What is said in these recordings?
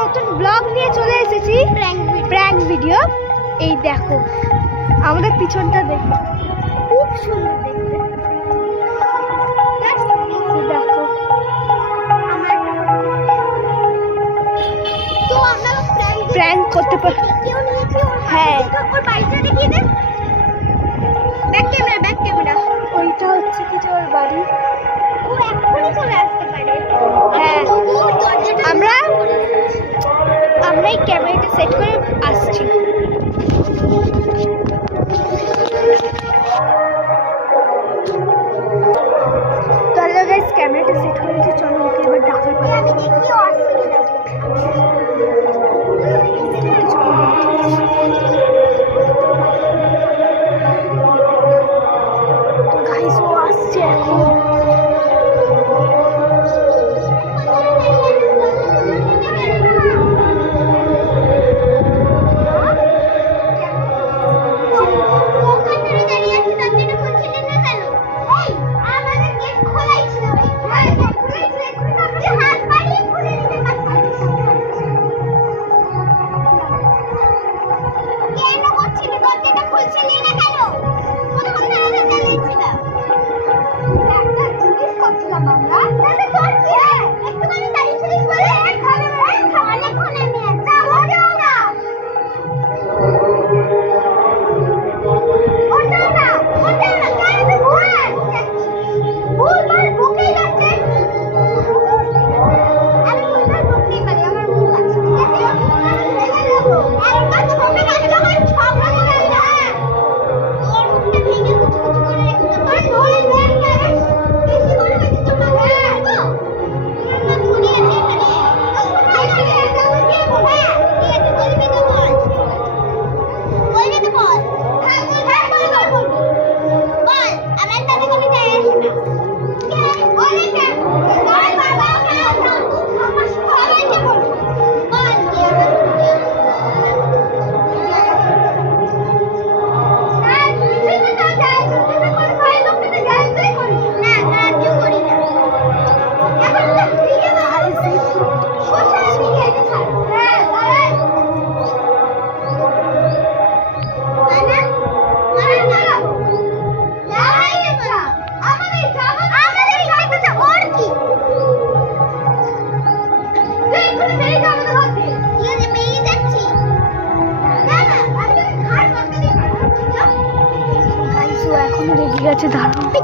নতুন ব্লগ নিয়ে চলে এসেছি, প্র্যাঙ্ক ভিডিও। এই দেখো আমাদের পিছনটা দেখো, খুব সুন্দর দেখতে। দেখো তো আমরা প্র্যাঙ্ক করতে পারি। হ্যাঁ, ওর বাড়িটা দেখিয়ে দে। ব্যাক ক্যামেরা ওইটা হচ্ছে কি ওর বাড়ি। ও এখনই চলে আসতে পারে। হ্যাঁ, আমরা এই ক্যামেরাটা সেট করে আসছি। তাহলে গাইস ক্যামেরাটা সেট করেছি, চলো ওকে এবার ডাকার পালা। আমি দেখি ও আসছে গাইস, ও আসছে এখন।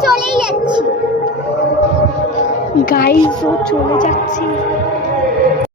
চলেই যাচ্ছি গাইস, ও চলে যাচ্ছে।